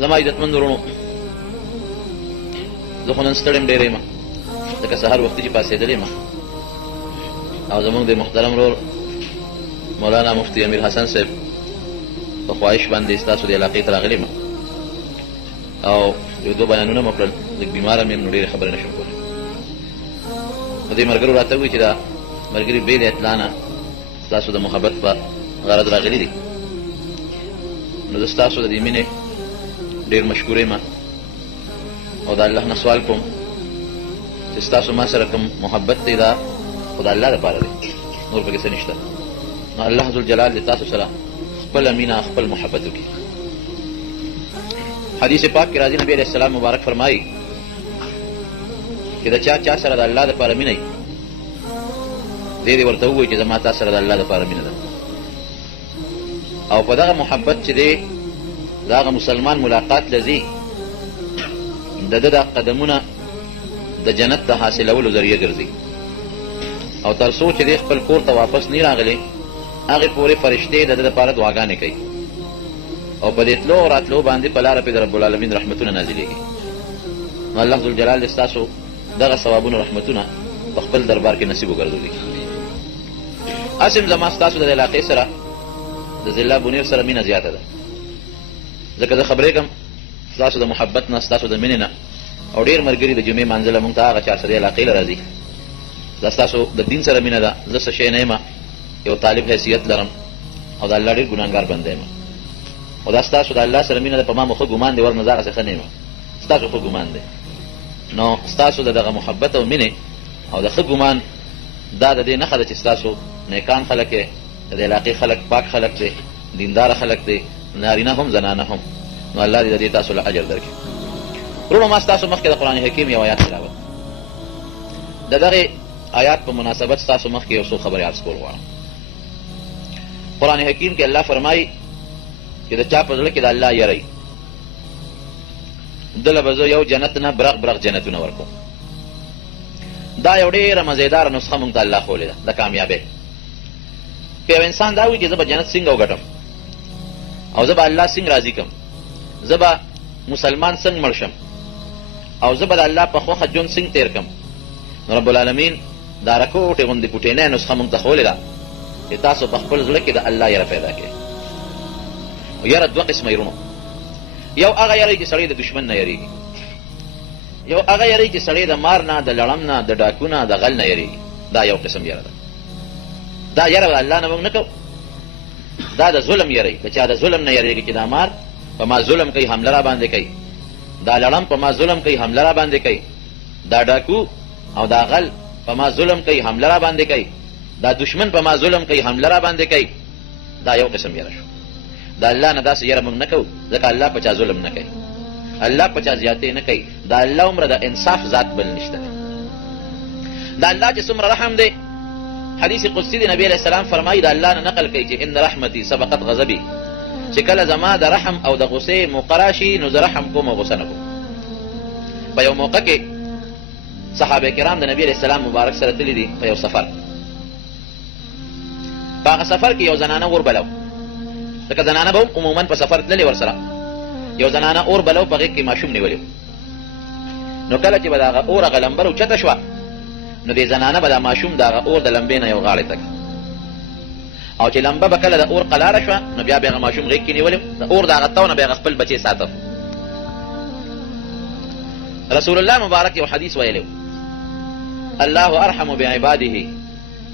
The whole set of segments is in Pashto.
زما عزتمند ورونو زه خو نن ستړی یم ډېر یم ځکه سهار وختي چې پاڅېدلی یم او زموږ د محترم ورور مولانا مفتی امیر حسن صاحب په خواهش باندې ستاسو د علاقې ته راغلی یم او یو دوه بیانونه مو کړل لږ بیماره مې یم نو ډېرې خبرې نه شم کولی نو دې ملګرو راته ووایي چې دا ملګري بې د اطلاع نه ستاسو د محبت په غرض راغلي دي نو زه ستاسو د دې مینې ډېر مشکور یم او د الله نه سوال کوم چې ستاسو ما سره کوم محبت دی دا خو د الله دپاره دی نور پکې څه نشته نو الله ذوالجلال د تاسو سره خپله مینه خپل محبت وکړي حدیث پاک کې راځي نبی علیه السلام مبارک فرمایي چې د چا سره د الله دپاره مینه وي دې ورته ووایي چې زما تا سره د الله دپاره مینه ده او په دغه محبت چې دی د هغه مسلمان ملاقات لځي د ده دا قدمونه د جنت د حاصلولو ذریعه ګرځي او تر څو چې دی خپل کور ته واپس نه راغلی هغې پورې فرشتې د ده دپاره دعاګانې کوي او په دې تلو او راتلو باندې په لاره پې د رب العالمین رحمتونه نازلېږي نو الله ذوالجلال دې ستاسو دغه ثوابونه رحمتونه په خپل دربار کې نصیب وګرځولي هسې زما ستاسو د علاقې سره د ضلع بونیر سره مینه زیاته ده ځکه زه خبرېږم ستاسو د محبت نه ستاسو د مینې نه او ډېر ملګري د جمعې مانځله مونږ ته هغه چا سره علاقې له راځي دا ستاسو د دین سره مینه ده زه څه شی نه یم یو طالب حیثیت لرم او د الله ډېر ګناهګار بنده یم او دا ستاسو د الله سره مینه ده په ما مو ښه ګمان دی ورنه زه هغسې ښه نه یم ستاسو ښه ګمان دی نو ستاسو د دغه محبت او مینې او د ښه ګمان دا د دې نښه ده چې ستاسو نیکان خلک یې د دې علاقې خلک پاک خلک دی دینداره خلک دی نارینه هم زنانه هم نو الله دې د دې تاسو له اجر درکړي وروڼو ما ستاسو مخکې د قرآن حکیم یو آیات تلاوت د دغې آیات په مناسبت ستاسو مخکې یو څو خبرې عرض کول غواړم قرآن حکیم کې الله فرمایي چې د چا په زړه کې د الله یری دله به زه یو جنت نه برق برق جنتونه ورکوم دا یو ډېره مزیداره نسخه مونږ ته الله ښولې ده د کامیابۍ که یو انسان دا وایي چې زه به جنت څنګه وګټم او زه به الله څنګه راضي کړم زه به مسلمان څنګه مړ شم او زه به د الله په خوښه ژوند څنګه تېر کړم نو رب العالمین دا رکوټې غوندې پوټینۍ نسخه مونږ ته ښولې ده چې تاسو په خپل زړه کې د الله یره پیدا کړئ یره دوه قسمه یرونو یو هغه یری چې سړی د دشمن نه یریږي یو هغه یری چې سړی د مار نه د لړم نه د ډاکو نه د غل نه یریږي دا یو قسم یره ده دا یره د الله نه موږ نه کوو دا د ظلم یری که چا د ظلم نه یریږي چې دا مار په ما ظلم کوي حمله را باندې کوي دا لړم په ما ظلم کوي حمله را باندې کوي دا ډاکو او دا غل په ما ظلم کوي حمله را باندې کوي دا دشمن په ما ظلم کوي حمله را باندې کوي دا یو قسم یره شو دا الله نه داسې یره موږ نه کوو ځکه الله په چا ظلم نه کوي الله په چا زیاتې نه کوي دا الله عمره د انصاف ذات بل نشته دی دا الله چې څومره رحم دی حدیث قدسی دی نبی علیہ السلام فرمایي دا الله نه نقل کوي چې ان رحمتي سبقت غضبي چې کله زما د رحم او د غصې موقع راشي نو زه رحم کوم او غصه نه کوم په یو موقع کې صحابه کرام د نبی علیہ السلام مبارک سره تللي دي په یو سفر په هغه سفر کې یو زنانه اور بلو ځکه زنانه به عموما په سفر تللې ورسره یو زنانه اور بلو په غېږ کې ماشوم نیولی نو کله چې به د هغه اور هغه لمبه اوچته شوه نو دې زنانه به دا ماشوم د هغه اور د لمبې نه یو غاړې ته او چې لمبه به کله د اور قلاره شوه نو بیا به هغه ماشوم غېږ کې نیولی د اور د هغه تونه به هغه خپل بچی ساته رسول الله مبارک یو حدیث ویلی الله ارحم بعباده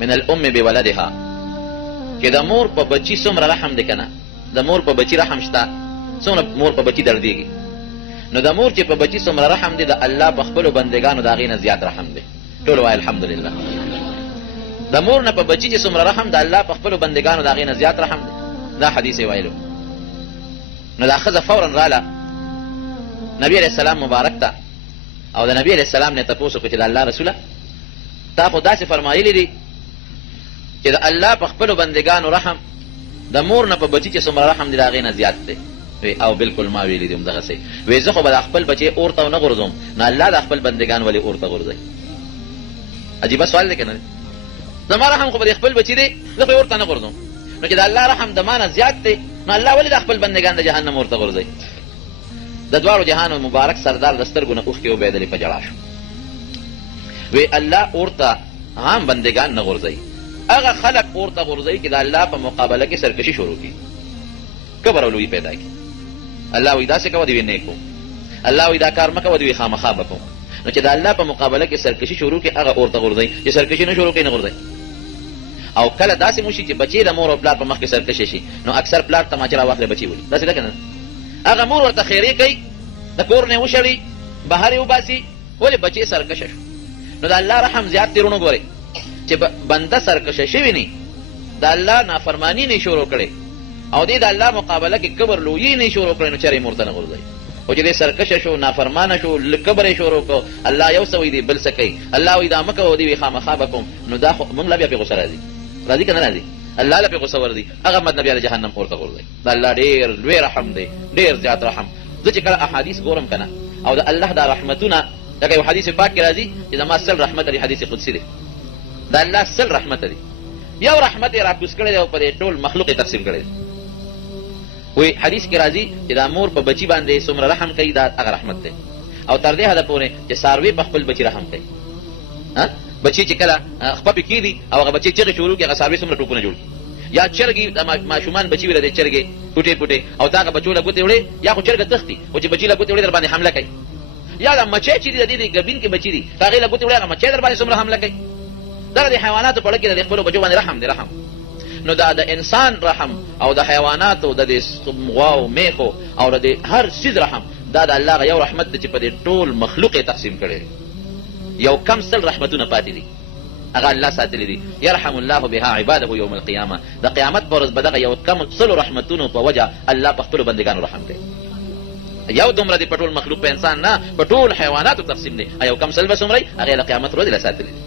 من الام بولدها چې د مور په بچي څومره رحم دی که نه د مور په بچي رحم شته څومره مور په بچي دردېږي نو د مور چې په بچي څومره رحم دی د الله په خپلو بندګانو د هغې نه زیات رحم دی ټول وایي الحمدلله د مور نه په بچي چې څومره رحم د الله په خپلو بندګانو د هغې نه زیات رحم دی دا حدیث یې ویلو نو دا ښځه فورا راله نبي علیه السلام مبارک ته او د نبي علیه السلام نه یې تپوس وکړو چې د الله رسوله تا خو داسې فرمایلی دي چې د الله په خپلو بندګانو رحم د مور نه په بچي چې څومره رحم دی د هغې نه زیات دی او بالکل ما ویلی دي همدغسې وی زه خو به د خپل بچی اور ته ونه غورځوم نو الله د خپل بندګان ولې اور ته غورځوي عجیبه سوال دی که نه زما رحم خو به د خپل بچي دی زه خو یې اور ته نه غورځوم نو چې د الله رحم د ما نه زیات دی نو الله ولې د خپل بندګان د جهنم اور ته غورځوي د دواړو جهانو مبارک سردار د سترګو نه اوښکې وبهېدلې په ژړا شو. وی الله اور ته عام بندگان نه غورځوي، هغه خلق اور ته غورځوي چې د الله په مقابله کې سرکشي شروع کړي، کبر او لویي پیدا کړي. الله وایي داسې کوه، دوی نیک کوو. الله وایي دا کار مه کوه، دوی خامخا به کوو. نو چې د الله په مقابله کې سرکشي شروع کړي، هغه اور ته غورځوي. چې سرکشي نه شروع کړي، نه غورځوي. او کله داسې مو شي چې بچی د مور او پلار په مخ کې سرکشي شي، نو اکثر پلار تماچه راواخلي بچي ولي، داسې ده که نه؟ هغه مور ورته خیرې کوي، د کور نه وشړي، بهر یې وباسي، ولې بچی سرکشه شو. نو د الله رحم زیات دی. ورونو ګورئ چې بنده سرکشه شوي نه، د الله نافرماني نه شروع کړې او دې د الله مقابله کې کبر لویي نه شروع کړې، نو چېرې یې مورته نه غورځوي. او چې دې سرکشه شو، نافرمانه شو، کبر یې شروع کړو، الله یو څه وایي دی بل څه کوي، الله وایي دا مه کوه، دې وایي خامخا به کوم، نو دا خو موږ لا بیا پرې غوسه راځي. راځي که نه راځي؟ الله له پرې غوسه ورځي، هغه مطلب بیا د جهنم اور ته غورځوي. د الله ډېر لوی رحم دی، ډېر زیات رحم. زه چې کله احادیث ګورم که نه، او د الله دا رحمتونه، لکه یو حدیث پاک کې راځي چې زما سل رحمت دی، حدیث قدسي دی، د الله سل رحمت دی. یو رحمت یې راکوز کړی دی او په دې ټول مخلوق یې تقسیم کړی دی. وایي حدیث کې راځي چې دا مور په بچي باندې څومره رحم کوي، دا هغه رحمت دی. او تر دې حده پورې چې څاروي په خپل بچي رحم کوي. بچي چې کله خپه پې کېږي او هغه بچي چغې شروع کړي، هغه څاروي څومره ټوپونه جوړ کړي. یا چرګې د ماشومان بچي وي، د چرګې ټوټې پوټې، او تا هغه بچو له ګوتې وړې، یا خو چرګه تښتي او چې بچي له ګوتې وړې در باندې حمله کوي. یا د مچۍ چې دي د دې ګبین کې بچي دي، هغې له ګوتې وړې، هغه مچۍ در باندې څومره حمله کوي. دا د حیواناتو په اړه کې د خپلو بچو باندې رحم دی، رحم. نو دا د انسان رحم او د حیواناتو، د دې غواو، میخو او د هر څیز رحم، دا د الله یو رحمت دی چې په دې ټول مخلوق یې تقسیم کړی دی. یو کم سل رحمتونه پاتې دي، هغه الله ساتلی دي. يرحم الله بها عباده یوم القیامه. د قیامت په ورځ به دغه یو کم سلو رحمتونو په وجه الله په خپلو بندګانو رحم کوي. یو دومره دی په ټول مخلوق، په انسان نه، په ټول حیواناتو تقسیم دی. یو کم سل به څومره وي، هغې د قیامت ورځې له ساتلی دي.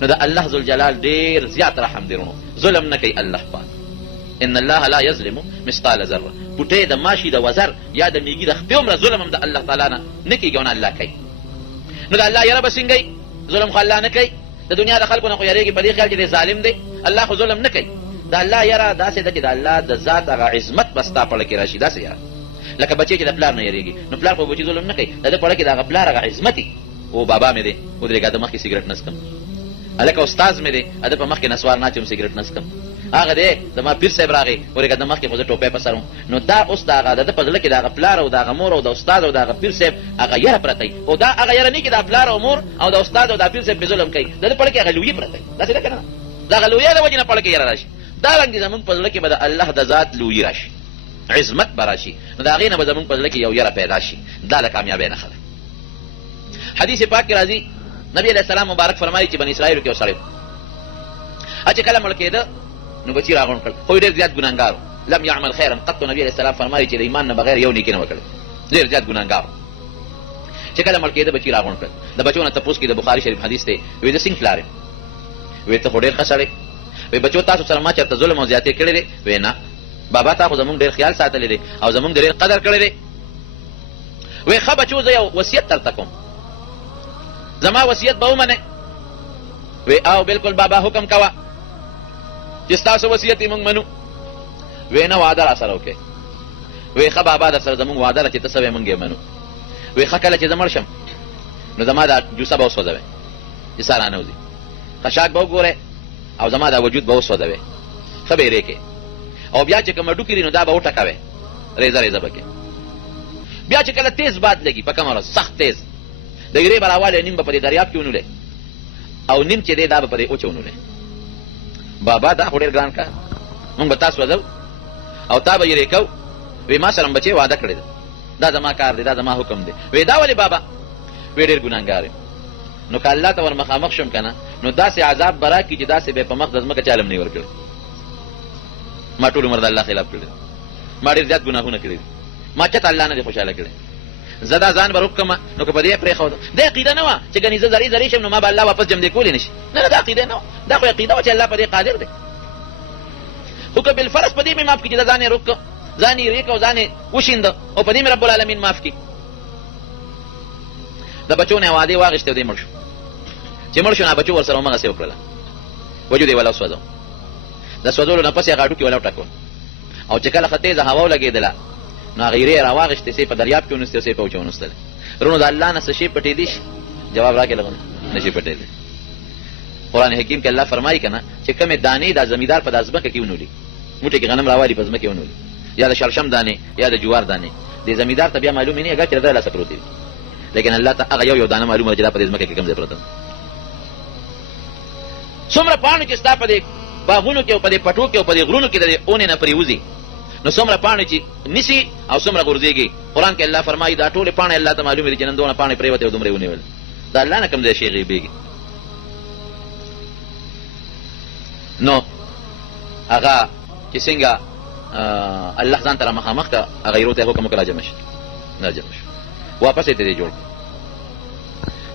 نو د الله ذوالجلال ډېر زیات رحم دی. ظلم نه کوي الله پاک. ان الله لا یظلم مثقال ذره. بوټۍ د ماشي د وزر یا د میږي د خپې عمره ظلم هم د الله تعالی نه کېږي، او نه الله کوي. نو د الله یره به څنګه وي؟ ظلم خو الله نه کوي. د دنیا د خلکو نه خو یریږي په دې خیال چې دی ظالم دی، الله خو ظلم نه کوي. د الله یره داسې ده چې د الله د ذات هغه عظمت به ستا په اړه کې راشي، داسې یره. لکه بچی چې د پلار نه یریږي، نو پلار خو بچي ظلم نه کوي، د ده په اړه کې د هغه پلار هغه عظمت وي. او بابا مې دی، ودرېږه د مخکې سګرټ نه څکم. هلکه استاذ مې دی، د په مخکې نسوار نه اچوم، سګرټ نه څکم. هغه دی زما پیر صاحب راغی، ورېږه د مخکې خو زه ټوپۍ په سر وم. نو دا اوس د هغه د ده په زړه کې د هغه پلار او د هغه مور او د استاد او د هغه پیر صاحب هغه یره پرته وي. او دا هغه یره نه چې د پلار او مور او د استاد او د پیر صاحب پې ظلم کوي، د ده په اړه کې هغه لویي پرته وي. داسې ده که نه؟ د هغه لویۍ د وجې نه په اړه کې یره راشي. دارنګې زمونږ په زړه کې به د الله د ذات لویي راشي، عظمت به راشي. نو د هغې نه به زمونږ په زړه کې یو یره پیدا شي. دا د کامیابۍ نښه ده. حدیث پاک کې راځي، نبي علیه السلام مبارک فرمایي چې بني اسرائیلو کې یو سړی چې کله مړ کېده، نو بچي راغونډ کړل، خو ډېر زیات ګناهګار و. لم یعمل خیرا قط. نبي علیه السلام فرمایي چې د ایمان نه بغیر یو نیکي نه وکړي، ډېر زیات ګناهګار و. چې کله مړ کېده بچي راغونډ کړل. د بچو نه تپوس کې د بخاري شریف حدیث دی، وایي زه څنګه پلار یم؟ وایي ته خو ډېر ښه سړی. وایي بچو تاسو سره ما چېرته ظلم او زیاتې کړی دی؟ وایي نه، بابا تا خو زمونږ ډېر خیال ساتلی دی او زمونږ د ډېر قدر کړی دی. وایي ښه بچو زه یو وصیت درته کوم، زما وصیت به ومنې؟ وایي او بالکل بابا حکم کوه چې ستاسو وصیت یې مونږ منو. وایي نه، وعده را سره وکړئ. وایي ښه بابا در سره زمونږ وعده ده چې ته څه وایې مونږ یې منو. وایي ښه کله چې زه مړ شم نو زما دا جوسه به وسوځوئ چې ساه رانوځي، خشاک به وګورئ او زما دا وجود به وسوځوئ، ښه به یې ریکې. او بیا چې کوم هډوکي دي نو دا به وټکوئ، ریزه ریزه به کړئ. بیا چې کله تیز باد لګي، په کومه ورځ سخت تیز، د یرې به راوالی، نیم به په دې دریاب کې ونولې او نیم چې دی دا به په دې اوچه ونولې. بابا دا خو ډېر ګران کار، مونږ به تا سوځو او تا به یې ریکو. وایي ما سره بچې وعده کړې ده، دا زما کار دی، دا زما حکم دی. وایي دا ولې بابا؟ وایي ډېر ګناهګار یم. نو که الله ته ور مخامخ شم که نه، نو داسې عذاب به راکړي چې داسې به یې په مخ د ځمکه چا لم نه یې ورکړی. ما ټول عمر د الله خلاف کړی، ما ډېر زیات ګناهونه کړي دي، ما چېرته الله نه دی خوشحاله کړی. زه دا ځان به روک کړم، نو که په دې پرېښوده. دا عقیده نه وه چې ګنې زه زرې زرې شم نو ما به الله واپس جمدې کولی نه شي. نه نه، دا عقیده نه وه، دا خو عقیده وه چې الله په دې قادر دی. خو که بالفرض په دې مې معاف کړي چې دا ځان یې روک کړ، ځان یې ریک او ځان یې وشینده، او په دې مې رب العالمین معاف کړي. د بچو نه یې وعدې واخېستې او دی مړ شو. چې مړ شو نو بچو ورسره همغسې وکړله، وجود یې ولا وسوځو. د سوځولو نه پس یې هغه هډوکي ولا وټکول، او چې کله ښه تیزه هوا ولګېدله نو هغه ایرې راواغېستې سې په دریاب کې ونیستې او سې په وچه ونیستلې. وروڼو د الله نه څه شی پټېدی شي؟ جواب راکړې لغونه نه شي پټېدی. قرآن حکیم کې الله فرمایي که نه چې کومې دانې دا زمیندار په دا ځمکه کې ونولي، موټې کې غنم راوالي په ځمکې ونولي، یا د شړشم دانې یا د جوار دانې، دې زمیندار ته بیا معلومې نه هغه چې د لاسه پروتې وي، لیکن الله ته هغه یو دانه معلومه ده چې دا په دې ځمکه کې کوم ځای پروته ده. څومره پاڼې چې ستا په دې باغونو کې او په دې پټو کې او په دې غرونو کې د دې اونې نه پرېوځي، نو څومره پاڼې چې نیسي او څومره غورځېږي. قرآن کې الله فرمایي دا ټولې پاڼې الله ته معلومې دي چې نن دونه پاڼې پرېوتې او دومره یې ونیول. دا الله نه کوم ځای شی غیبېږي. نو هغه چې څنګه الله ځان ته را مخامخ کړه، هغه ایرو ته یې حکم وکړه راجمع شي، راجمع شو. واپس یې ته جوړ کړه،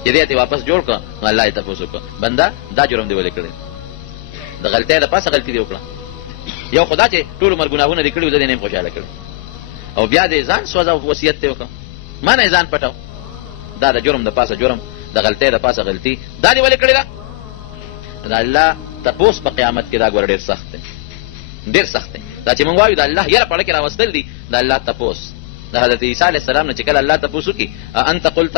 چې دې ته واپس جوړ کړه، نو الله یې تپوس وکړه بنده دا جرم دې ولې کړی؟ د غلطۍ د پاسه غلطي دې وکړه. یو خدا چې ټول عمر ګناهونه دې کړي وو، زه دې نه یم خوشحاله کړی، او بیا دې ځان سوځه او وصیت دې وکړه، ما نه یې ځان پټاو. دا د جرم د پاسه جرم، د غلطۍ د پاسه غلطي، دا دې ولې کړې ده؟ د الله تپوس په قیامت کې دا ګوره ډېر سخت دی، ډېر سخت دی. دا چې مونږ وایو د الله یره پړه کې راوستل دي، د الله تپوس د حضرت عیسی علیه السلام نه چې کله الله تپوس وکړي، انت قلت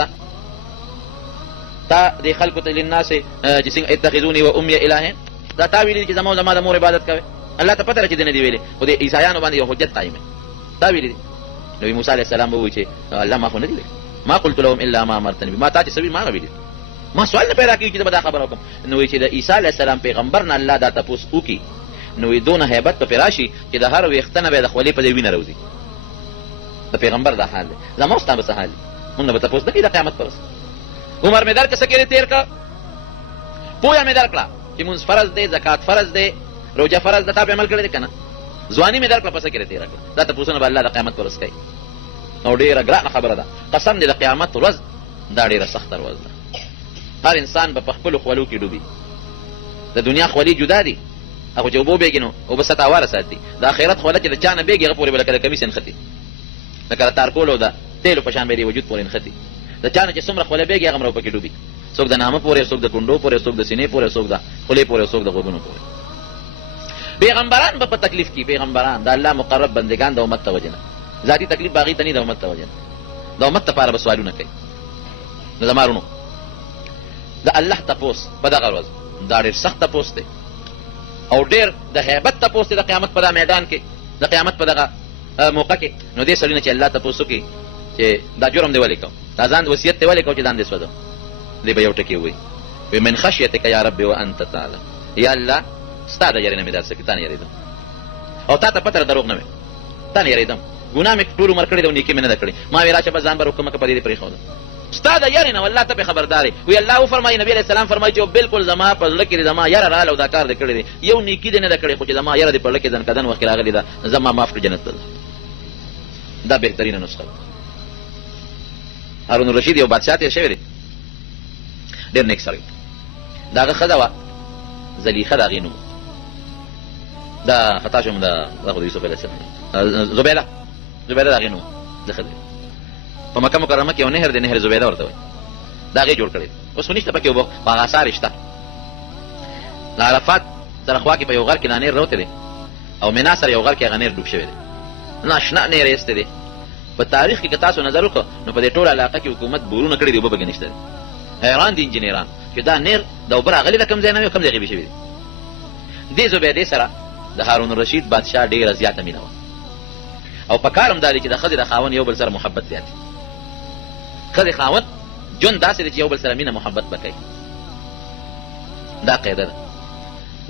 تا دې خلکو ته للناس چې څنګه اتخذوني و امي الهین، دا تا ویلي چې زما د مور عبادت کوي. الله ته پته ده چې دې نه دي ویلي، خو د عیسایانو باندې یو حجت قایم دی، دا ویلي دي. نبي موسی علیه السلام به وایي چې الله ما خو نه دي ویلي، ما قلت لهم الا ما امرتني به، ما تا چې څه ما ویلي، ما سوال نه پیدا کړي چې به دا خبره وکړم. نو وایي چې د عیسی علیه السلام پیغمبر نه الله دا تپوس وکړي، نو وایي دونه هیبت په راشي چې د هر ویښته نه به د خولې په دې وینه راوځي. د پیغمبر دا حال دی، زما ستا به څه حال دی؟ مونږ نه به تپوس نه کړي د قیامت پر ورځ. عمر مې درکړه څه کېدې تېر کړه، پویه مې درکړه چې مونځ فرض دی، زکات فرض دی، روژه فرض ده، تا پې عمل کړی دی که نه؟ ځواني مې درکړه، په څه کېدې تېره کړه. دا تپوسونه به الله د قیامت پر ورځ کوي، او ډېره ګرانه خبره ده. قسم دې د قیامت ورځ دا ډېره سخته ورځ ده. هر انسان به په خپلو خولو کې ډوبي. د دنیا خولې جدا دي، هغه چې اوبو بېږي نو اوبه سطح هواره ساتي. د آخرت خوله چې د چا نه بېږي هغه پورې به لکه د کمیس نښتي، لکه د تارکول او د تیلو په شان به یې وجود پورې نښتي. د چا نه چې څومره خوله بېږي هغه مره پکې ډوبي، څوک د نامه پورې، څوک د کونډو پورې، څوک د سینې پورې، څوک د خولې پورې، څوک د غوږونو پورې. پیغمبران به په تکلیف کې، پیغمبران د الله مقرب بندگان د امت ته وجه نه، ذاتي تکلیف باغی ته نه، د امت ته وجه نه، د امت لپاره به سوالونه کوي. نو زما وروڼو د الله تپوس په دغه ورځ دا ډېر سخت تپوس دی، او ډېر د هیبت تپوس دی د قیامت په دا میدان کې، د قیامت په دغه موقع کې. نو دې سړي نه چې الله تپوس وکړي چې دا جرم دې ولې کوو، دا ځان وصیت دې ولې کوو چې ځان دې سوځو، دې به یو ټکي ووایي من خشیتک یا رب وانت تعلم، یا الله ستا د یارې نه مې داسې کړي، تا نه یارېدم، او تا ته پته ده دروغ نه وې، تا نه یارېدم، ګناه مې ټول عمر کړې ده او نیکي مې نه ده کړې، ما ویل راشه بس ځان به روکمه که په دې دې پرېښودم، ستا د یارې نه والله ته پې خبردار یې. وی الله وفرمایي، نبي علیه السلام فرمایي چې بالکل زما په زړه کې دې زما یاره راغله او دا کار دې کړی دی، یو نیکي دې نه ده کړې، خو چې زما یاره دې په زړه کې ځنکدن وخت کې راغلې ده، زما معاف کړه جنت ته. دا بهترینه نسخه ده. هارون الرشید یو بادشاه تېر شوی دی، ډېر نیک سړی، د هغه ښځه وه زلیخه، د هغې نوم دا خطا شوم، دا خو د یوسف علیه السلام، زبیده د هغې نوم د ښځې په مکه مکرمه کې یو نهر دی، نهر زبیده ورته وایي، د هغې جوړ کړی. اوس خو نشته پکې اوبه، په هغه اثار یې شته. د عرفات سره خوا کې په یو غر کې دا نهر راوتی دی، او منا سره یو غر کې هغه نهر ډوب شوی دی، ناشنا نهر یې ایستی دی. په تاریخ کې که تاسو نظر وکړو نو په دې ټول علاقه کې حکومت بورونه کړي دي، اوبه پکې نشته دی. حیران دي انجینران چې دا نهر د اوبه راغلي ده کوم ځای نه وي او کوم ځای غیبي شوي دي. دې زبیدې سره د هارون الرشید بادشاه ډېره زیاته مینه وه، او په کار هم دا دی چې د ښځې د خاوند یو بل سره محبت زیات وي. ښځې خاوند ژوند داسې دی چې یو بل سره مینه محبت به کوي، دا قاعده ده.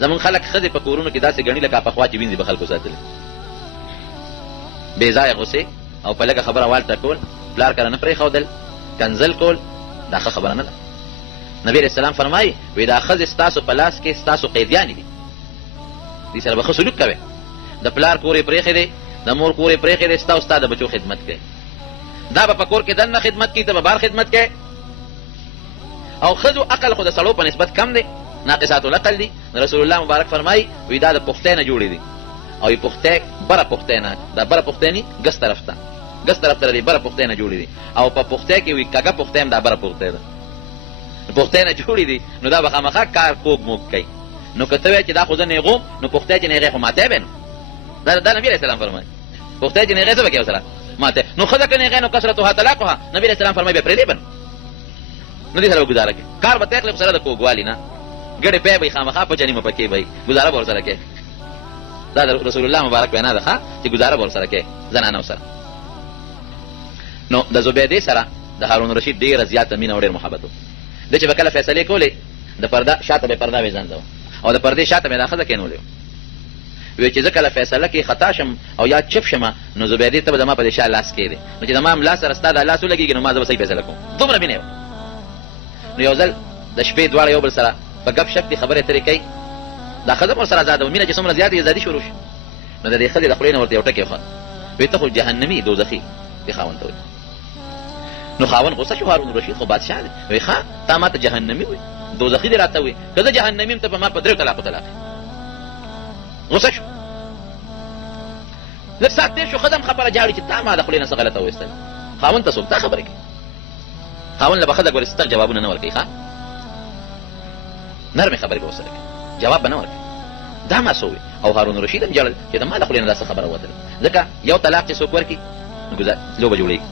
زمونږ خلک ښځې په کورونو کې داسې ګڼي لکه پخوا چې وینځي به خلکو ساتلې، بې ځایه غوسې او په لږه خبره وال ټکول، پلار کره نه پرېښودل، کنځل کول، دا ښه خبره نه ده. نبي علیه السلام فرمایي وایي دا ښځې ستاسو په لاس کې ستاسو قیدیانې دي، دې سره به ښه سلوک کوئ. د پلار کور یې پرېښی دی، د مور کور یې پرېښی دی، ستا او ستا د بچو خدمت کوي. دا به په کور کې دننه خدمت کوي، ته به بار خدمت کوي. او ښځو عقل خو د سړو په نسبت کم دی، ناقصات العقل دي. رسول الله مبارک فرمایي وایي دا د پختۍ نه جوړې دي، او یې پختۍ بره پختۍ نه، دا بره پختۍ نه ګس طرف ته، ګس طرف ته د بره پختۍ نه جوړې دي، او په پختۍ کې وایي کږه پختۍ هم دا بره پختۍ ده، پختۍ نه جوړې دي. نو دا به خامخا کار کوږ موږ کوي. نو که ته وایې چې دا خو زه نیغوم، نو پختۍ چې نیغې خو ماتی به نو، دا نبي علیه السلام فرمایي پختۍ چې نیغې څه به کوې ورسره ماته نو خذ کنه غنو کثرتها طلاقها نبی رسول الله فرمایي به پرې دی بن نو دې سره گزاره کې کار به تکلیف سره د کوګوالی نه ګړې په به خامخا په جنې مپکې به گزاره ور سره کې دا رسول الله مبارک وینا ده چې گزاره ور سره کې زنانه سره. نو د زبیده سره د هارون رشید ډیره زیاته مینه او ډیر محبت د چې وکاله فیصله کولې د پرده شاته به پرده وزندو او د پردې شاته به داخله کینولې وی چې ځکه فیصله کې خطا شم او یا چپ شم نو زبیده ته به ما په شا لاس کېده نو چې ما لاس سره ستاد لاس ولګي نو ما زه صحیح فیصله کوم دومره مینه نو یو ځل د شپې دواړه یو بل سره په غب شپ دي خبره ترې کوي دا خزر ور سره زاده مینه چې څومره زیاتې زادي شروع شي نو د دې خزر د خلینو ورته یو ټکی خو وی ته خو جهنمی دوزخی دی خاون ته نو خاون غوسه شو هارون رشید خو بادشاہ دی وی ښا تا ما ته جهنمی وی دوزخی دی راته وی که زه جهنمیم ته په ما په درې طلاق غوسه شو لږ ساعت تېر شو ښځه خبره جاړي چې تا ما د خولې نه څه غلطه وایستل خاون ته څوک تا خبرې کوي خاون له به ښځه ګورې ستر جوابونه نه ورکوي ښه نرمې خبرې به ورسره کوي جواب به نه ورکوي دا ما څه ووي او هارون رشید هم ژړل چې د ما د خولې نه داسې خبره ووتله ځکه یو طلاق چې څوک ورکړي نو لوبه جوړېږي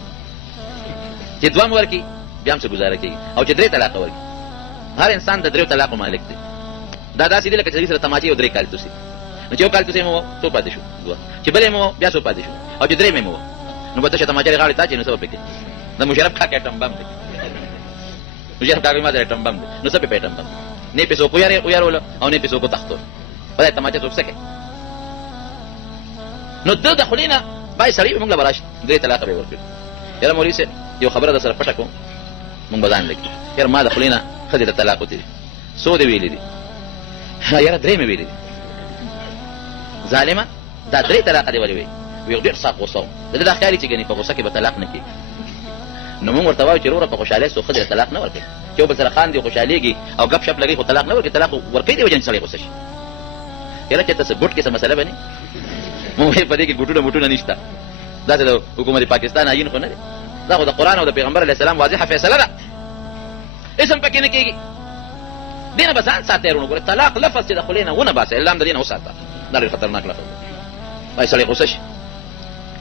چې دوام ورکړي بیا هم څه ګزاره کوي او چې درې طلاقه ورکړي هر انسان د دریو طلاقو مالک دی دا داسې دی لکه چې سره تماچې یو درې کال توسي نو چې یو کال توسې مو څو پاتې شو چې بلې مو بیا څو پاتې شو او چې درې مې مو نو به ته چې تماچې غاړې تا چې نو څه به پکې د مشرف کاکا ټمبم دی مشرف کاکا ما درې ټمبم دی نو څه په پیټم بم نه پیسو کو یارول او نه پیسو کو تختو په تماچې څوک سکه نو د خلینا بای سړی موږ له براش درې طلاق به ورکړي یاره مولوی سه یو خبره در سره پټه کوم موږ بدان لګي یاره ما د خلینا خدای ته طلاق وتې سو دی ویلې دي یاره درې مې ویلې دي ظالمه دا درې طلاق دی ویلې وی ډېر صاحب وسو د دې خیالي چې ګنې په غوسه کې به طلاق نه کی نو موږ ورته وایو چې وروره په خوشاله سو خدای طلاق نه ورکړي چې بل سره خان دی خوشاليږي او غب شپ لګي خو طلاق نه ورکړي طلاق ورکړي دی وجن سړی غوسه شي یاره چې تاسو ګټ کې څه مسله بني مو په دې کې ګټونه موټونه نشته دا د حکومت پاکستان عین خو نه دی دا خو د قران او د پیغمبر علی السلام واضحه فیصله ده اسم پکې نه کېږي دینه بس ان ساتي ورونو ګره طلاق لفظ چې دخلینه ونه باسه اعلان د دینه وساته دا ډېر خطرناک لفظ وای سړی غوسه شي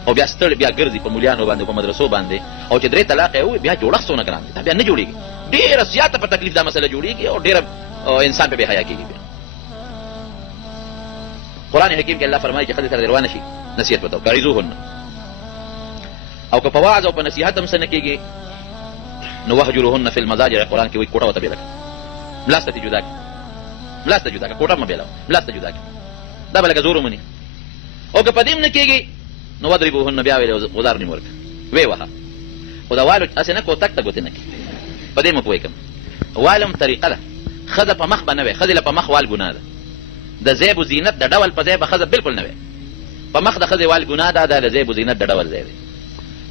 او بیا ستړي بیا ګرځي په مليانو باندې په مدرسو باندې او چې درې طلاق یې بیا جوړښتونه ګران دي بیا نه جوړيږي ډېر زیاته په تکلیف دا مسله جوړيږي او ډېر انسان به حیا کېږي قرآن حکیم کې الله فرمایي چې خدای سره روانه شي نصیحت وکړو کاریزوهن او که په واعظ او په نصیحت هم څه نه کېږي نو وهجروهن فی المضاجع قرآن کې وایي کوټه ورته بېله کړه ملاسته دې جدا کړه ملاسته جدا کړه کوټه مه بېلوه ملاسته جدا کړه دا به لکه زور ومني او که په دې هم نه کېږي نو وضربوهن بیا ویلې غدار نیم ورکړه ویې وهه خو دا والو هسې نه کوتک ته ګوتې نه کړي په دې مه پوهېږم والم طریقه ده ښځه په مخ به نه وی ښځې له په مخ وال ګناه ده د زیب و زینت د ډول په ځای به ښځه بالکل نه وي په مخ د ښځې وال ګناه ده د زیب و زینت د ډول ځای دی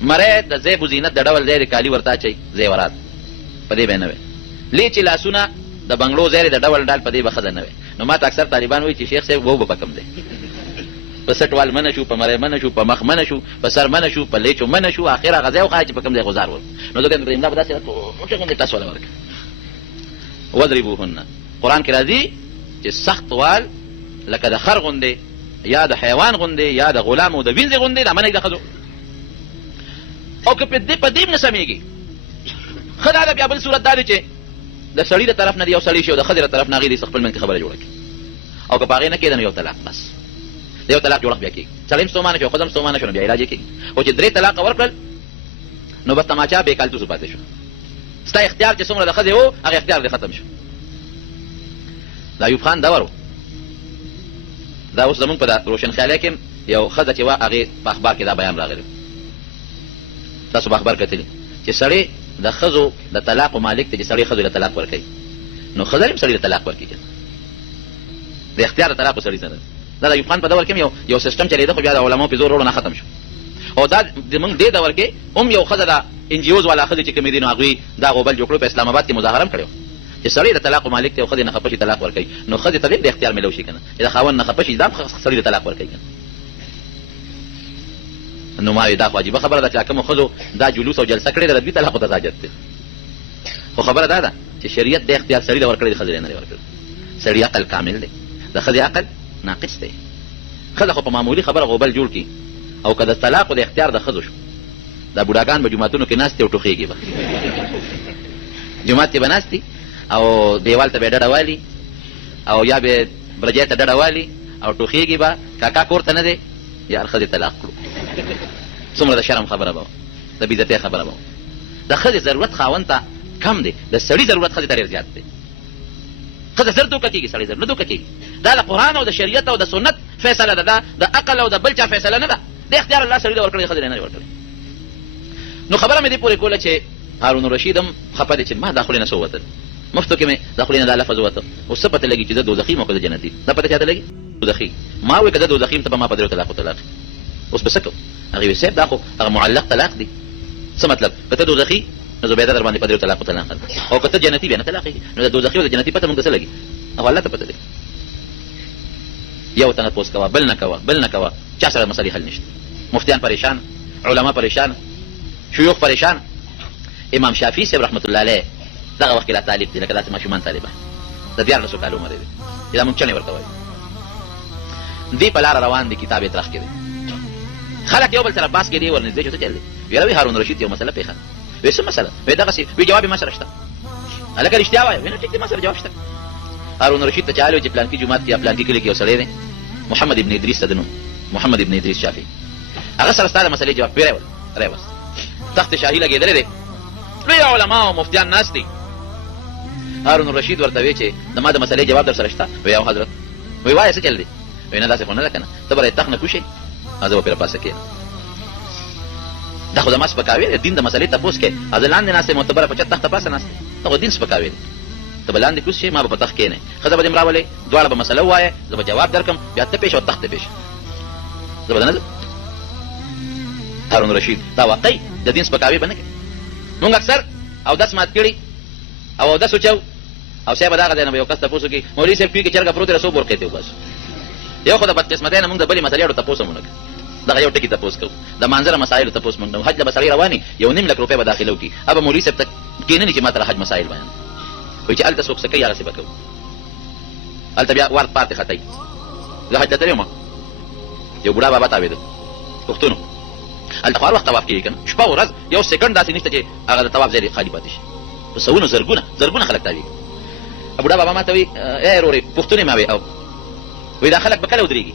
مری د زیب و زینت د ډول ځای دی کالي ورته اچوي زیورات په دې به نه وي لې چې لاسونه د بنګلو ځای د ډول ډال په دې به ښځه نه وي نو ما ته اکثر طالبان وایي چې شیخ صاحب وو به کم دی په سټ وال منه شو په مری منه شو په مخ منه شو په سر منه شو په لیچو منه شو اخره غځای او خاص په کم ځای غزار ول نو ځکه په املا به داسې ټوټه کوم تاسو ولا ورک وضربوهن قرآن کې راځي چې سخت وال لکه د خر غوندې یا د حیوان غوندې یا د غلام او د وینځې غوندې دا منع د ښځو او که په دې نه سمېږي ښه دا ده بیا بل صورت دا دی چې د سړي د طرف نه دی یو سړی شي او د ښځې د طرف نه هغې د خپل منځ کې خبره جوړه کړي او که په هغې نه کېده نو یو طلاق بس د یو طلاق جوړښت بیا کېږي سړی هم ستومانه شو او ښځه هم ستومانه شو نو بیا علاج یې کېږي خو چې درې طلاقه ورکړل نو بس تماچا بې کالتوسو پاتې شو ستا اختیار چې څومره د ښځې و هغه اختیار دې ختم شو د ایوب خان دور و دا اوس زمونږ په روشن خیالی کې یو ښځه چې وه هغې په اخبار کې دا بیان راغلی تاسو به اخبار کتلي چې سړی د ښځو د طلاقو مالک ته چې سړی ښځو له طلاق ورکوي نو ښځه هم سړي له طلاق ورکوي د اختیار د طلاقو سړي سره دا د ایوب خان په دور کې یو سیسټم چلېده خو بیا د علماو پې زور وروړه نه ختم شو او دا زمونږ دې دور کې هم یو ښځه د انجیوز والا ښځې چې کومې دي نو هغوی دا غوبل جوړ کړو په اسلام آباد کې مظاهره هم کړې چې سړی د طلاق مالک ته او ښځې نه خفه شي طلاق ورکوي نو ښځې ته د اختیار میلو شي که نه چې د خاوند نه خفه شي دا هم سړي د طلاق ورکوي که نو ما وایي دا خو عجیبه خبره ده چې کومو ښځو دا جلوس او جلسه کړې ده د دوی طلاقو ته حاجت دی خو خبره دا ده چې شریعت د اختیار سړي له ورکړی د ښځې نه دی ورکړی سړي عقل کامل دی د ښځې عقل ناقص دی ښځه خو په معمولي خبره غوبل جوړ کړي او که د طلاقو د اختیار د ښځو شو دا بوډاګان به جوماتونو کې ناستې او ټوخېږي به جومات کې به ناستې او دیوال ته به یې ډډه والي او یا به برجۍ ته ډډه والي او ټوخېږي به کاکا کور ته نه دی یار ښځې طلاق کړو څومره د شرم خبره به د بېزتۍ خبره به د ښځې ضرورت خاوند ته کم دی د سړي ضرورت ښځې ته ډېر زیات دی ښځه زر دوکه کېږي سړی زر نه دوکه کېږي دا د قرآن او د شریعت او د سنت فیصله ده دا د عقل او د بل چا فیصله نه ده د اختیار الله سړي ته ورکړی ښځې نه ورکړی نو خبره مې دې پورې کوله چې هارون الرشید هم خفه دی چې ما دا خولې نه څه ووتل مفتو کې مې دا خولې نه دا لفظ ووته اوس څه پته لګي چې زه دوزخي یم او که زه جنتي دا پته چاته لګي دوزخي ما وایي که زه دوزخي یم ته به ما په درېو طلاقو طلاق اوس به څه کوم هغې وایي صاحب دا خو هغه معلق طلاق دی څه مطلب که ته دوزخي نو زه بیا در باندې په درېو طلاقو طلاق او که ته جنتي بیا نه طلاقېږي نو د دوزخي او د جنتي پته مونږ ته څه لګي هغه الله ته پته لګي یو ته تپوس کوه بل نه کوه بل نه کوه چا سره مسلې حل نشته مفتیان پریشان علما پریشان شیوخ پریشان امام شافعي صاحب رحمت الله علیه دغه وخت کې لا طالب دی لکه داسې ماشومان طالبان د 14 کالو عمر دی چې دا مونږ چڼې ورته وایو دوی په لاره روان دي کتاب یې ترخ کې دی خلک یو بل سره باس کې دی ورنږدې شو ته چل دی ویله وی هارون رشید یو مسله پېښه وایي څه مسله وایي دغسې وایي جواب یې ما سره شته هلکه رښتیا وایه وایي نه ټیک دی ما سره جواب شته هارون رشید ته چالو چې پلانکي جومات کې یا پلانکي کلي کې یو سړی دی محمد ابن ادریس ته د نوم محمد ابن ادریس شافعي هغه سره ستا د مسلې جواب پرې راوست تخت شاهي لګېدلی دی لوی علما او مفتیان ناست دي هارون الرشید ورته وایي چې د ما د مسلې جواب در سره شته وایي او حضرت وایي وایه څه چل دی وایي نه داسې خو نه ده که نه ته به تخت نه کوشې زه به پرې پاسه کښېنم دا خو زما سپکاوی دی دین د مسلې تپوس کې زه لاندې ناست یم معتبره په چت تخته پاسه ناست دا خو دین سپکاوی دی ته به لاندې کوز شې ما به په تخت کښېنې ښځه به دې م راولې دواړه به مسله ووایې زه به جواب در کړم بیا ته پېښ او تخت ته پېښ زه به نه ځم هارون رشید دا واقعي د دین سپکاوی به نه کوي مونږ اکثر اودس مات کړي او اودس وچو او صاحب دغه دی نه به یو کس تپوس وکړي مولوي صاحب کوي کې چرګه پروت دی څو برقې ته وباسو یو خو د بدقسمتۍ نه مونږ د بلې مسلې اړو تپوس هم ونه کړو دغه یو ټکي تپوس کوو د مانځه مسایلو تپوس مونږ نه حج له به سړی رواني 1.5 لک روپۍ به داخله وکړي هغه مولوي صاحب ته کښېنني چې ما ته حج مسایل بیان وایي چې هلته څوک څه کوي هغسې به کوو هلته بیا ورد پار ته ختئ زه حج ته تللی وم یو بوډا بابا تاوېده پښتون هلته خو هر وخت طواف کېږي که نه شپه ورځ یو سیکنډ داسې نشته چې هغه د طواف ځای خالي پاتې شي په سوونو زرګونه خلک تاوېږي بوډا بابا ما ته وایي ای رورې پښتون یم او وایي دا خلک به کله ودرېږي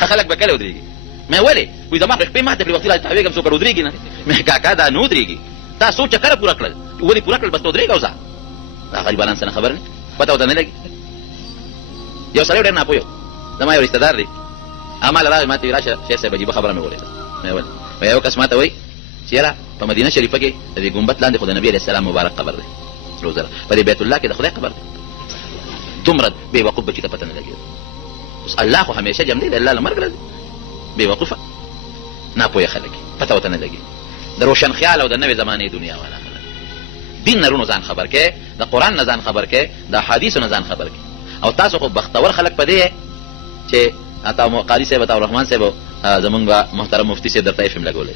دا خلک به کله ودرېږي مې ولې وایي زما خو شپې ماته کړې وختي راځي تاوېږم څوک ودرېږي نه مې کاکا دا نه ودرېږي تا څو چکره پوره کړل ولې پوره کړل بس ته ودرېږه اوسه دا غریبانان څه نه خبر نه پته ورته نه لګي یو سړی ډېر ناپوه زما یو رشته دار دی ما له راغی ما ته وایي راشه شیخ صاحب عجیبه خبره مې ولیده مې ویل وایي یو کس ما ته وایي چې یاره په مدینه شریفه کې د دې ګمبت لاندې خو د نبي علیه السلام مبارک قبر دی سرو زره په دې بیت الله کې د خدای قبر دی دومره بې وقوف بچي ته پته نه لګېده اوس الله خو همیشه جمع دی د الله له مرګ راځي بې وقوفه ناپوهه خلک پته ورته نه لګي د روشن خیال او د نوې زمانې دنیا والا خلک دین نه رونو ځان خبر کې د قرآن نه ځان خبر کې د احادیثو نه ځان خبر کې او تاسو خو بختور خلک په دې چې اتا قاضي صاحب عطا الرحمن صاحب زمونږ محترم مفتي صاحب درته اف ام لګولی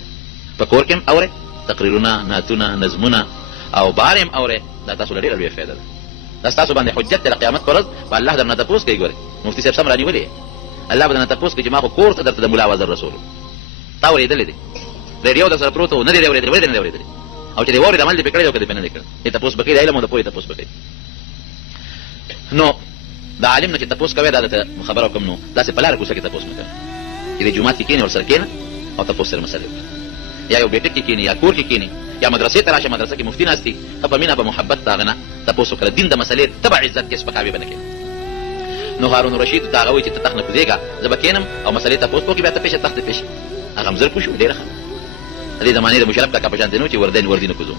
په کور کې هم اورئ تقریرونه نعتونه نظمونه او بار هم اورئ دا تاسو له ډېره لویه فایده ده دا ستاسو باندې حجت دی د قیامت په ورځ په الله درنه تپوس کوي ګورئ مفتي صاحب سم رانیولې الله به درنه تپوس کوي چې ما خو کور ته درته د ملا وزر رسولو تا اورېدلی دی ریډیو در سره پروت و نه دی اورېدلی ولې دی نه دی اورېدلی او چې دی واورېد عمل دې پرې کړی او که دې پرې نه دی کړی دې تپوس به کوي د علم او د پوهې تپوس به کوي نو د عالم نه چې تپوس کوې دا درته خبره وکړم نو داسې په لاره کوڅه کې تپوس مه کوه چې د جومات کې کښېنې ورسره کښېنه او تپوس سره مسلې وکړه یا یو بیټک کې کښېنې یا کور کې کښېنې یا مدرسې ته راشه مدرسه کې مفتي ناست دي ته په مینه په محبت د هغه نه تپوس وکړه دین د مسلې ته به عزت کې سپکاوی به نه کوې نو هارون الرشید ته هغه وایي چې ته تخت نه کوزېږه زه به کښېنم او مسلې تپوس وکړې بیا ته پېښه تخت ته پېښ هغه هم زر کوشو ډېره ښه د دې زمانې د مشرف کاکا په شانتې نه و چې وردي نه کوزو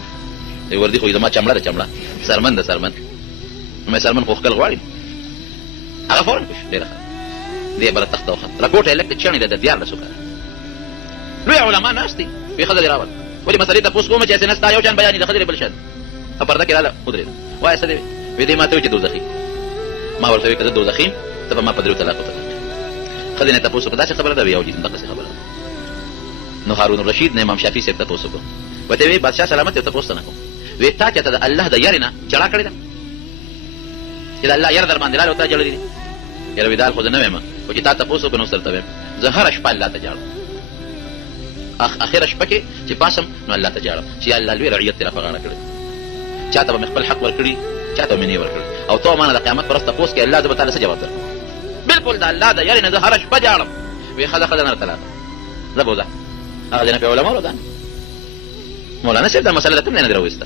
وردي خو زما چمړه ده چمړه سرمن ده سرمن نو مې سرمن خو ښکل غواړي هغه فورا کوشو ډېره ښه دې بله تخته وخت راکوټه یې لږ چڼې ده د 14 کاله لوی علما ناست دي وایي ښځه دې راول ولې مسلې تپوس کومه چې هسې نه ستا یو شان بیانې د ښځې بل شان په پرده کې راله ودرېده وایه څه دی وایي دې ما ته وایي چې دوزخي ما ورته وایي که زه دوزخي یم ته به ما په 3 طلاقو طلاق ښځې نه تپوس وکړه داسې خبره ده وایي او دغسې خبره ده نو هارون الرشید نه امام شافعي صاحب تپوس وکړو ورته وایي بادشاه سلامت یو تپوس ته نه کوم وایي تا چېرته د الله د یارې نه جړا کړې ده چې د الله یاره در باندې راغله او تا جړلې دي یاره وایي دا خو زه نه وایم خو چې تا تپوس وکړو نو سره ته وایم زه هره شپه الله ته جاړم اخره شپه کې چې پاسم نو الله ته جاړم چې الله لوی رعیت تیرا په غاړه کړی چاته به مې خپل حق ورکړي چاته به مې نه ورکړي او ته مانه د قیامت پر ورځ تپوس کې الله زه به تعالی څه جواب درکړم بالکل د الله د یارې نه زه هره شپه جاړم وی ښځه نه طلاق زه به وځه هغه ځینې په علماء وروځه مولانا صاحب دا مسله د کوم ځای نه دې راوایسته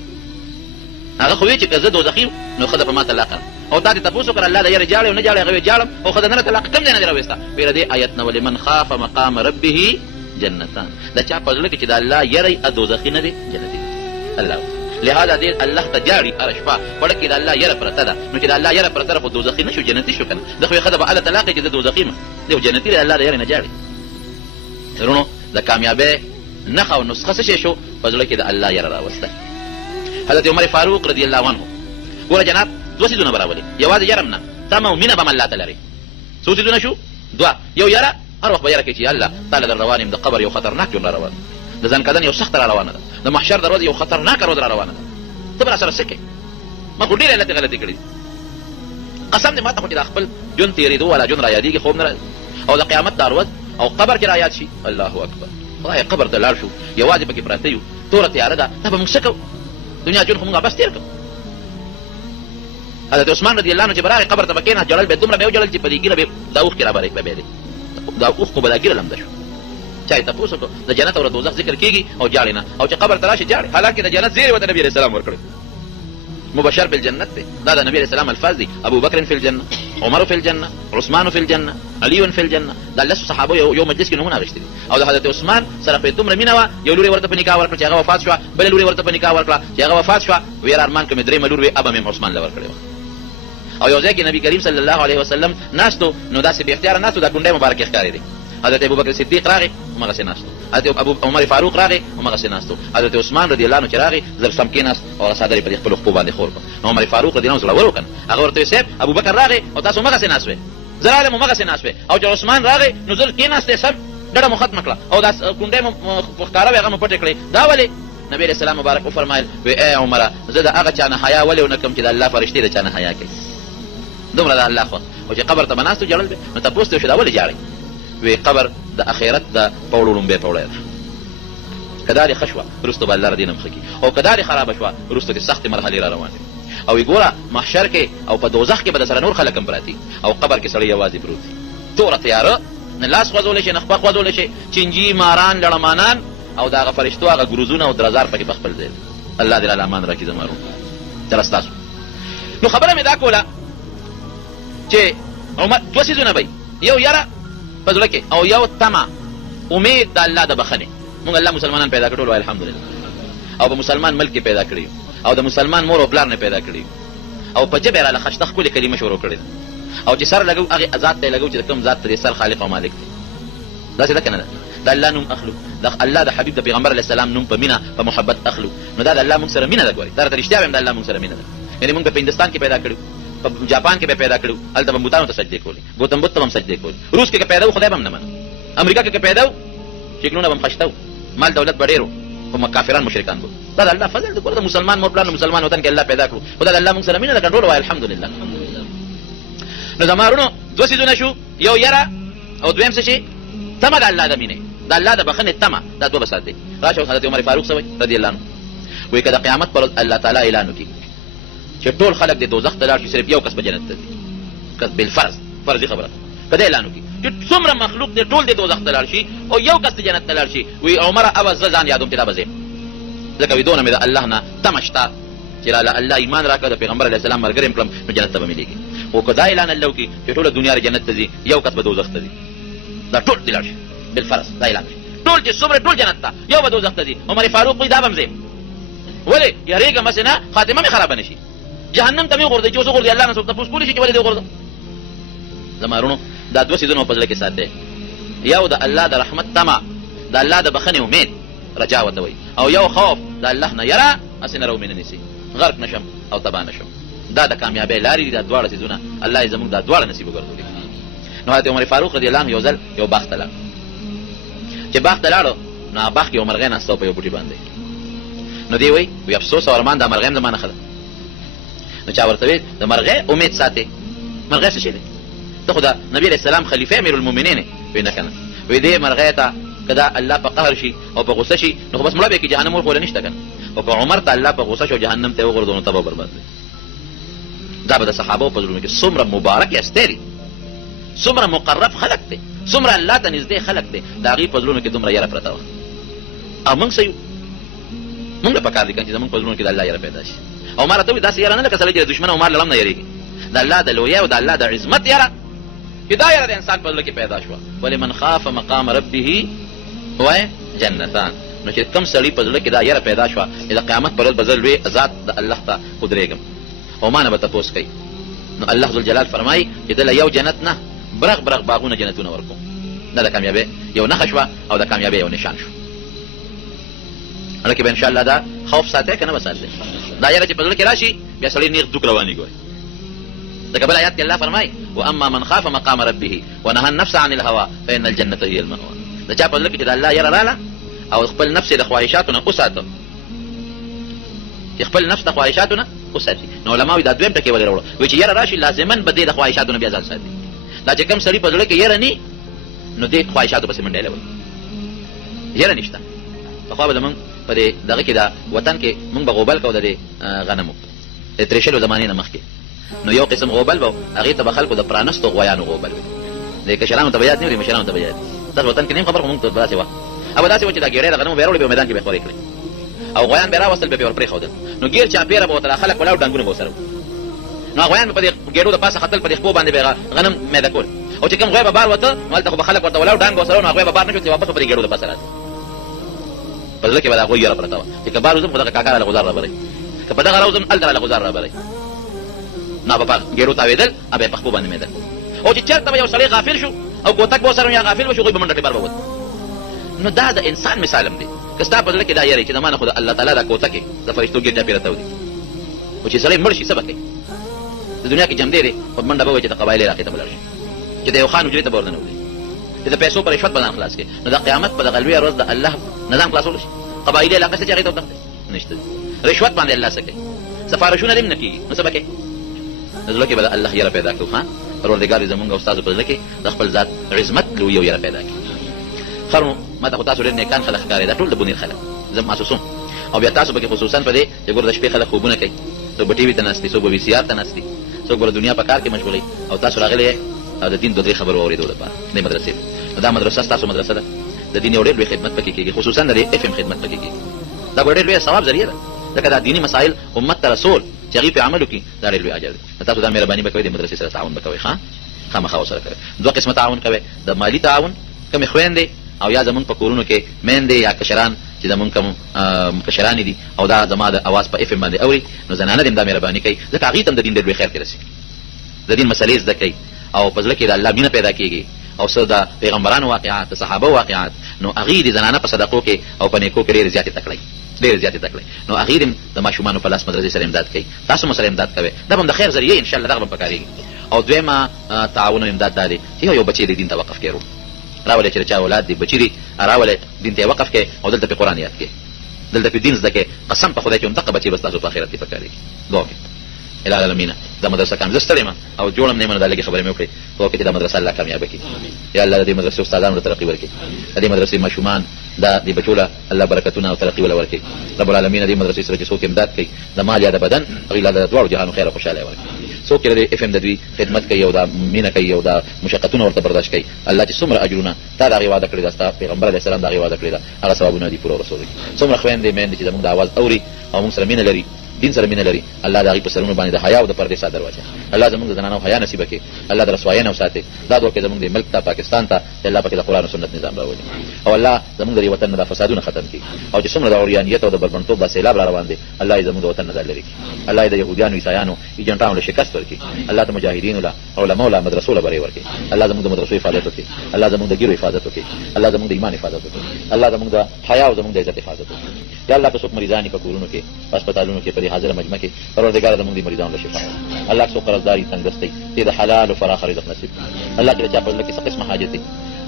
هغه خو وایي چې که زه دوزخي نو ښځه په ما طلاق کړم او تا دې تپوس وکړه الله د یارې جاړې او نه جاړې هغه وی جاړم او ښځه نه طلاق کوم ځای نه دې راوایسته وی د دې آیت نه ولمن خاف مقام ربه جنتان د چا په زړه کې چې د الله یری دوزخي نه دی جنتي الله لهذا دې الله ته جاړي هره شپه وړه کې د الله یره پرته ده نو چې د الله یره پرته خو دوزخي نه شو جنتي شو کنه د خو ښځه به الله طلاق چې د دوزخي ما دی جنتي د الله د یره نه جاړي ورونو د کامیابی نښه او نسخه څه شی شو په زړه کې د الله یره راوسته حضرت عمر فاروق رضی الله عنه ګوره جناب دوه څیزونه به راولي یوازې یرم نه تمه او مینه به هم الله ته لري څو څیزونه شو دوه یو یره هر وخت به یره کوي چې الله تعالی در روان یم د قبر یو خطرناک جمله روانه د ځانکدن یو سخته را روانه ده د محشر دروازه یو خطرناکه روز را روانه ده ته به راسره څه کوې ما خو ډېرې علتې غلطې کړي قسم دې ما ته خو چې دا خپل ژوند تېرېدو والا ژوند را یادېږي خوب نه راځي او د قیامت دا روز او قبر کې را یاد شي الله اکبر خدایه قبر ته لاړ شو یوازې پکې پراته یو توره تیاره ده دا به موږ څه کوو دنیا ژوند خو موږ بس تېر کړو حضرت عثمان رضی الله عنه چې به راغی قبر ته به کېناست ژړل به دومره به وژړل چې په دې ږیره به دا اوښکې را بارېک به دی دا اوښ خو به دا ږیره لمده شو چا یې تپوس وکړو د جنت او د دوزخ ذکر کېږي او جاړې نه او چې قبر ته راشي جاړې حالانکې د جنت زیرې ورته نبي علیه السلام ورکړی مبشر بالجنت دی دا د نبي علیه السلام الفاظ دي ابو بکر فی الجنه عمر فی الجنه عثمان فی الجنه علی فی الجنه دا لسو صحابه یو مجلس کې نومونه اخیستي دي او د حضرت عثمان سره پرې دومره مینه وه یو لور یې ورته په نکاح ورکړه چې هغه وفات شوه بله لور یې ورته په نکاح ورکړه چې هغه وفات شوه ویل ارمان که مې درېیمه لور وې ابه مې عثمان له ورکړې وه او یو ځای کې نبي کریم صلی الله علیه وسلم ناستو نو داسې بې اختیاره ناستو دا ګونډی مبارکې ښکارېدې حضرت ابوبکر صدیق راغی همغسې ناستو حضرت ابو عمر فاروق راغی همغسې ناستو حضرت عثمان رضی الله عنه چې راغی زر سم کېناست او هغه څادر یې په دې خپلو خپو باندې خور کړ نو عمر فاروق رضی الله عنه زړور و که نه هغه ورته ویل صاحب ابوبکر راغی او تاسو همغسې ناست وې زه راغلم همغسې ناست وې او چې عثمان راغی نو زه کېناستې سم ډډه مو ختمه کړه او دا کونډۍ مو ښکاره وې هغه مو پټې کړې دا ولې نبي علیه السلام مبارک وفرمایل وی ای عمره زه د هغه چا نه حیا ولې ونه کړم چې د الله فرشتې د چا نه حیا کوي دومره د الله خوا او چې قبر ته به ناست و جړل به نو تپوس ته وشو دا ولې جاړئ وی قبر د اخرت د پوړو لومبی پوړی ده که دا دې ښه شوه وروسته به الله را دې نه مخه کړي او که دا دې خرابه شوه وروسته دې سختې مرحلې را روانې او وی ګوره محشر کې او په دوزخ کې به د سره نور خلک هم پراته او قبر کې سړی یوازې پروت وي توره تیاره نه لاس خوځولی شي نه خپه خوځولی شي چینجي ماران لړمانان او د هغه فرشتو هغه ګروزونه او درزار پکې په خپل ځای الله دې راله امان راکړي زما ورونه چله ستاسو نو خبره مې دا کوله چې دوه څیزونه به یو یره په زړه کې او یو تمه امید د الله د بخنې موږ الله مسلمانان پیدا کړي وایي الحمدلله او په مسلمان ملک کې پیدا کړي او د مسلمان مور او پلار نه پیدا کړي او په ژبه یې راله خشته ښکلې کلمه شروع کړې او چې سر لګو هغې ذات ته یې لګو چې د کوم ذات ته سر خالق او مالک دی داسې ده که نه ده د الله نوم اخلو د الله د حبیب د پیغمبر علیه السلام نوم په مینه په محبت اخلو نو دا د الله موږ سره مینه ده ګورې دا راته رښتیا وایم د الله موږ سره مینه ده یعنې موږ په هندوستان کې پیدا کړو په جاپان کې به پیدا کړو هلته به بوتانو ته سجدې کولې ګوتم بت ته به هم سجدې کولې روس کې که پیدا و خدای به هم نه منه امریکا کې که پیدا و شکلونه به هم خشته و مال دولت به ډېر و خو کافران مشرکان به دا د الله فضل دی ګوره د مسلمان مور پلار مسلمان وطن کې الله پیدا کړو خو دا د الله موږ سره مینه ده کنټرول وایي الحمدلله نو زما ورونو دوه څیزونه شو یو یره او دویم څه شي تمه د الله د مینې د الله د بخښنې تمه دا دوه به ساتي راشه حضرت عمر فاروق څه وایي رضي الله عنه وایي که د قیامت پر ورځ الله تعالی اعلان وکړي چې ټول خلک د دوزخ ته لاړ شي صرف یو کس به جنت ته ځي کس بالفرض فرضي خبره که دی اعلان وکړي چې څومره مخلوق دی ټول د دوزخ ته لاړ شي او یو کس د جنت ته لاړ شي وایي عمره اوه زه ځان یادوم چې دا به ځم ځکه وایي دونه مې د الله نه تمه شته چې راله الله ایمان راکړه د پیغمبر علیه السلام ملګری م کړم نو جنت ته به مېلېږي خو که دا اعلان الله وکړي چې ټوله دنیا جنت ته ځي یو کس به دوزخ ته ځي دا ټول دې لاړ شي بالفرض دا اعلان شي ټول چې څومره ټول جنت ته یو به دوزخ ته ځي عمر فاروق وایي دا به م ځم ولې یارېږم هسې نه خاتمه مې خرابه نه شي جهنم ته مې وغورځوي چې اوس وغورځي الله نه څوک تپوس کولی شي چې ولې دې وغورځم زما ورونو دا دوه څیزونه په زړه کې ساتئ یو د الله د رحمت تمه د الله د بخښنې امید رجا ورته وایي او یو خوف د الله نه یره هسې نه راومې نه نیسي غرق نه شم او تباه نه شم دا د کامیابۍ لارې دي دا دواړه څیزونه الله یې زموږ دا دواړه نصیب وګرځولي نو حضرت عمر فاروق رضی الله عنه یو ځل یو باغ ته لاړ چې باغ ته لاړو نو هغه باغ کې یو مرغۍ ناسته په یو بوټي باندې نو دی وایي وی افسوس او ارمان دا مرغۍ هم زما نښه ده نو چا ورته ویل د مرغۍ امید ساتې مرغۍ څه شی دی ته خو د نبي علیه السلام خلیفه امیر المؤمنین وی نه که نه وی دې مرغۍ ته کدا الله په قهر شي او په غصه شي نو بس مړه به کې جهنم ور کول نشته کنه او که عمر ته الله په غصه شو جهنم ته وګرځو نو تبه برباد دي دا به د صحابه په زړونو کې څومره مبارک استری څومره مقرب خلق دي څومره الله ته نږدې خلق دي دا غي په زړونو کې دومره یره پرته او موږ سيو موږ په کار دي چې موږ په زړونو کې د الله یره پیدا شي او ماره ته دا سیاره نه لکه سړی چې دشمن او مال لم نه یریږي د الله د لویا او د الله د عظمت یره هدايه د انسان په لکه پیدا شو ولمن خاف مقام ربه هو جنتان نو چې کم سړی په لکه دا یره پیدا شو د قیامت پر ورځ بدل وي ذات د الله ته قدرېګم او ما نه به تاسو کوي نو الله ذو الجلال فرمای چې دل یو جنت نه برغ برغ باغونه جنتونه ورکو دا د کامیابی یو نه خشوه او د کامیابی یو نشان شو الکه به ان شاء الله دا خوف ساتي کنه وساتي دا یره چې په لکه راشي بیا سړی نیغ دوک رواني ګوي دا قبل آیات کې الله فرمای واما من خاف مقام ربه ونهى النفس عن الهوى فان الجنه هي المأوى دا چا په لکه چې الله یره رااله او خپل نفس د خواهشاتونه اوساته خپل نفس د خواهشاتونه اوساتي نو علماء دا دویم ټکی ولې وروړو وی چې یره راشي لازما به د خواهشاتونه بیا ځان ساتي دا چې کوم سړی په لکه یره ني نو د خواهشاتو پسې منډه لوي یره نشته په خو به زمون په دغه کې دا وطن کې مونږ به غوبل کو د غنمو د ترشلو زمانه نه مخکې نو یو قسم غوبل به هغه ته خلکو د پرانستو غویانو غوبل وي د کشرانو ته بیات نه وي مشرانو ته بیات دا وطن کې نیم خبر مونږ ته داسې و او داسې و چې دا ګیره د غنمو بیرول به میدان کې به خوري کړی او غویان به راوستل به ور پرې خودل نو ګیر چا پیره به تر خلک ولاو ډنګونه به سره نو غویان په دې ګیرو د پاسه خپل په دې خپل باندې به غنم مېده کول او چې کوم غوی به بار وته مال ته خلک ورته ولاو ډنګ وسره نو غوی به بار نه شو چې واپس په دې ګیرو د پاسه راځي په لکه ولا غوی را پرتا و چې کبار زم خدای کاکا له گزار را بری کبه دغه راوزم ال دغه گزار را بری نه په ګیرو تا ویدل ابه په خپل باندې مېده او چې چرته یو سړی غافل شو او کوتک به سره یا غافل وشو غوی به منډه بار ووت نو دا د انسان مثالم دی کستا په لکه دا یری چې د مانه خدای الله تعالی دا کوتکه د فرشتو ګټه پیرته ودی او چې سړی مرشي سبق د دنیا کې جمع دی په منډه به وي چې د قبایل راکې ته بلل شي چې د یو خان وجري ته ورننه ودی د پیسو پر رشوت باندې خلاص کې نو د قیامت په غلوی ورځ د الله نظام خلاصول شي قبایل علاقه څخه هغه ته نشته رشوت باندې الله سکے سفارشونه لم نکی نو سبق نزل کې بل الله یې پیدا کړو ها پروردگار زمونږ استاد په لکه د خپل ذات عظمت لوی یو یې پیدا کړ خرو ما ته تاسو لري نیکان خلک کاری دا ټول د بنیر خلک زم محسوسون او بیا تاسو به خصوصا په دې چې ګور د شپې خلک خوبونه کوي سو په ټي وي ته ناشتي سو په وی سي ار ته ناشتي سو ګور دنیا په کار کې مشغولي او تاسو راغلي د دین د خبرو اورېدو لپاره د مدرسې دا مدرسه تاسو مدرسه ده د دین یو ډېر خدمت پکې کیږي خصوصا د اف ام خدمت پکې کیږي دا ډېر لوی ثواب ذریعہ ده ځکه دا دینی مسائل امت ته رسول چې هغه په عملو کې دا ډېر لوی اجر ده تاسو دا مهرباني وکړئ د مدرسې سره تعاون وکړئ ښا خامخا سره کوي دوه قسمه تعاون کوي د مالی تعاون کوم خويندې او یا زمون په کورونو کې میندې یا کشران چې زمون کوم کشران دي او دا زما د اواز په اف ام باندې اوري نو زنانه دې دا مهرباني کوي ځکه هغه تم د دین ډېر خیر کې رسي د دین مسلې زده کوي او په ځل کې د الله مینه پیدا کیږي او څو د پیغمبرانو واقعات صحابه واقعات نو هغه د زنانه په صدقو کې او په نیکو کې ډېر زیات تکړه نو هغه د ماشومان په لاس مدرسې سره امداد کوي تاسو مو سره امداد کوي دا هم د خیر ذریعہ ان شاء الله دا به پکاريږي او دویمه تعاون امداد دی چې یو بچی د دین ته وقف کړو راولې چې چا اولاد دي بچی دي راولې دین ته وقف کې او دلته په قران یاد کې دلته په دین زده کې قسم په خدای چې منتقب بچی بس تاسو په آخرت کې پکاريږي دوه الى العالمین دا مدرسه کام زسترما او جوړم نه منه دلګي خبرې مې وکړې تو کې دا مدرسه الله کامیاب کړي یا الله دې مدرسې استادانو ته ترقی ورکړي دې مدرسې ماشومان دا دې بچوله الله برکتونه او ترقی ول ورکړي رب العالمین دې مدرسې سره چې څوک امداد کوي د مال یا د بدن غیلا د دوړو جهان خیر او خوشاله ورکړي څوک دې اف ام د دوی خدمت کوي او دا مینه کوي او دا مشقتونه ورته برداشت کوي الله چې څومره اجرونه تا دا وعده کړی دا ستاسو پیغمبر علیه السلام دا وعده کړی دا هغه ثوابونه دي پوره رسول څومره خويندې مې چې زموږ د आवाज اوري او موږ سره مینه لري دین سره مینه لري الله دا غي په سرونو باندې د حیا او د پردې صادر واچي الله زموږ د زنانو حیا نصیب کړي الله د رسوایانه او ساتي دا دوه کې زموږ د ملک ته پاکستان ته الله پاک د قران او سنت نظام راوړي او الله زموږ د وطن د فسادونو ختم کړي او چې څومره د اوریانیت او د بربنټوب د سیلاب را روان دي الله زموږ د وطن نظر لري الله د يهودانو عیسایانو ایجنټانو له شکست ورکړي الله د مجاهدینو له علماء له مدرسو له بری ورکړي الله زموږ د مدرسو حفاظت وکړي الله زموږ د ګیرو حفاظت وکړي الله زموږ د ایمان حفاظت وکړي الله زموږ د حیا او زموږ د عزت حفاظت وکړي یا الله تاسو مریضانی په کورونو کې هسپتالونو کې په حاضر مجمع کې پروردگار زموږ د مریضانو له شفا الله څو قرضداري تنگستي دې د حلال او فراخ رزق نصیب الله دې چا په لکه څه قسمه حاجت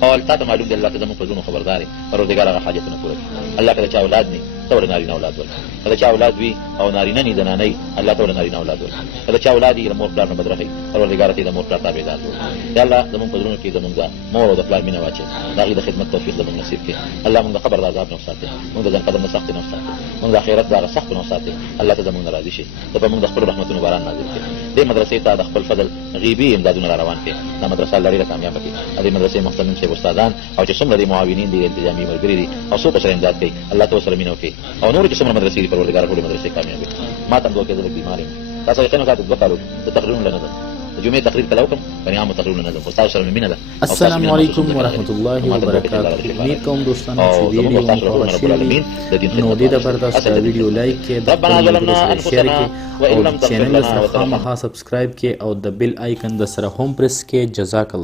او تا ته معلوم دی الله ته زموږ په زونو خبرداري پروردگار هغه حاجتونه پوره کړي الله کله چا اولاد نه ته ورته نارینه اولاد ورکړي. کله چې اولاد وي او نارینه ني زنانه وي الله ته ورته نارینه اولاد ورکړي. کله چې اولاد یې د مور پلار نه بد رخي پروردګار ته د مور پلار تابعدار وي. یا الله زموږ په زړونو کې زموږ د مور او د پلار مینه واچوي، د هغې د خدمت توفیق زموږ نصیب کړي. الله موږ د قبر د عذاب نه وساتي، موږ د ځان قدم د سختۍ نه وساتي، موږ د آخرت د هغه سختو نه وساتي. الله ته زموږ نه راضي شي، ته په موږ د خپلو رحمتونو باران نازل کړي. دې مدرسې ته د خپل فضل غیبي امدادونه را روان کړي. دا مدرسه الله ډېره کامیابه کړي. دې مدرسې محترم صاحب استادان او چې څومره دې معاونین دي انتظامي ملګري دي او څوک سره امداد کوي، الله ته ورسره مینه وکړي. او نور چې څومره مدرسې دي پروردګار ټولې مدرسې کامیابې کړي. ما ته هم دوه کېدل بیمار یم، تاسو یقین وکړئ 2 کالو د تقریرونو له نظر د جمعې تقریر کله وکړم بني عامو تقریرونه نظم استاد سره مینه ده. السلام علیکم ورحمۃ اللہ وبرکاتہ. امید کوم دوستانو چې ویډیو مو خوښ شي نو دې زبردست ویډیو لایک کړئ، د خپل ملګرو سره شیر کړئ او چینل سره خامخا سبسکرایب کړئ او د بیل آیکن د سره هم پریس کړئ. جزاک الله.